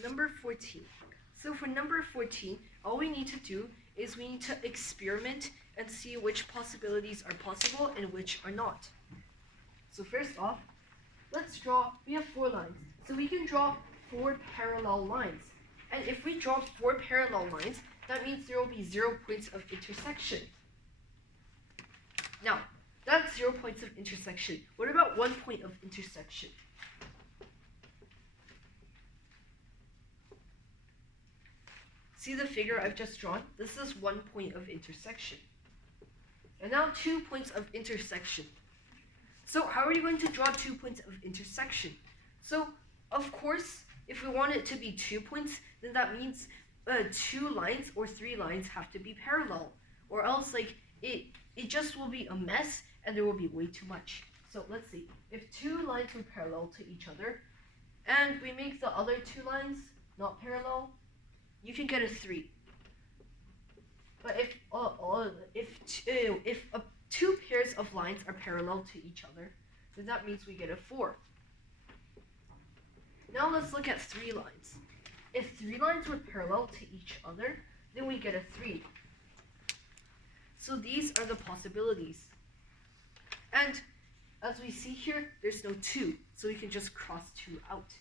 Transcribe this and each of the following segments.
Number 14. So for number 14, all we need to do is we need to experiment and see which possibilities are possible and which are not. So first off, let's draw, we have 4 lines. So we can draw 4 parallel lines. And if we draw 4 parallel lines, that means there will be 0 points of intersection. Now, that's 0 points of intersection. What about 1 point of intersection? See the figure I've just drawn? This is 1 point of intersection. And now 2 points of intersection. So how are you going to draw 2 points of intersection? So, of course, if we want it to be 2 points, then that means 2 lines or 3 lines have to be parallel. Or else, it just will be a mess and there will be way too much. So let's see. If 2 lines were parallel to each other, and we make the other 2 lines not parallel, you can get a 3. But if 2 pairs of lines are parallel to each other, then that means we get a 4. Now let's look at 3 lines. If 3 lines were parallel to each other, then we get a 3. So these are the possibilities. And as we see here, there's no 2, so we can just cross 2 out.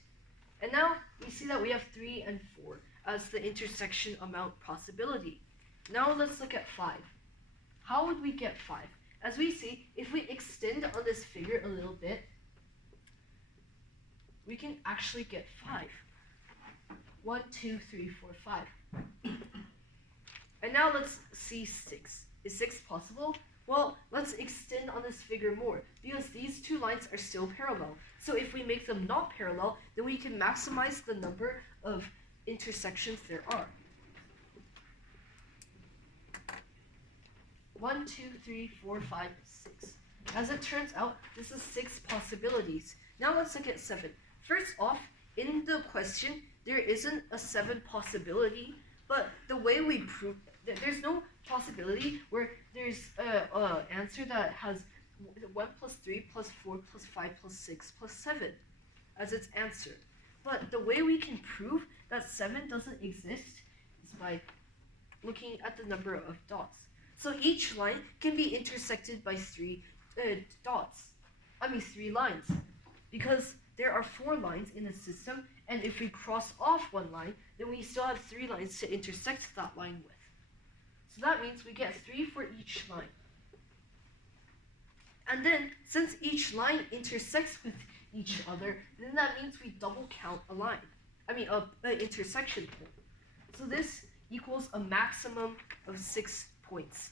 And now we see that we have 3 and 4 as the intersection amount possibility. Now let's look at 5. How would we get 5? As we see, if we extend on this figure a little bit, we can actually get 5. 1, 2, 3, 4, 5. And now let's see 6. Is 6 possible? Well, let's extend on this figure more, because these 2 lines are still parallel. So if we make them not parallel, then we can maximize the number of intersections there are. 1, 2, 3, 4, 5, 6. As it turns out, this is 6 possibilities. Now let's look at 7. First off, in the question, there isn't a 7 possibility, but the way we prove, there's no possibility where there's an answer that has 1 plus 3 plus 4 plus 5 plus 6 plus 7 as its answer. But the way we can prove that 7 doesn't exist is by looking at the number of dots. So each line can be intersected by 3 lines, because there are 4 lines in the system, and if we cross off 1 line, then we still have 3 lines to intersect that line with. So that means we get 3 for each line. And then, since each line intersects with each other, then that means we double count a line. An intersection point. So this equals a maximum of 6 points.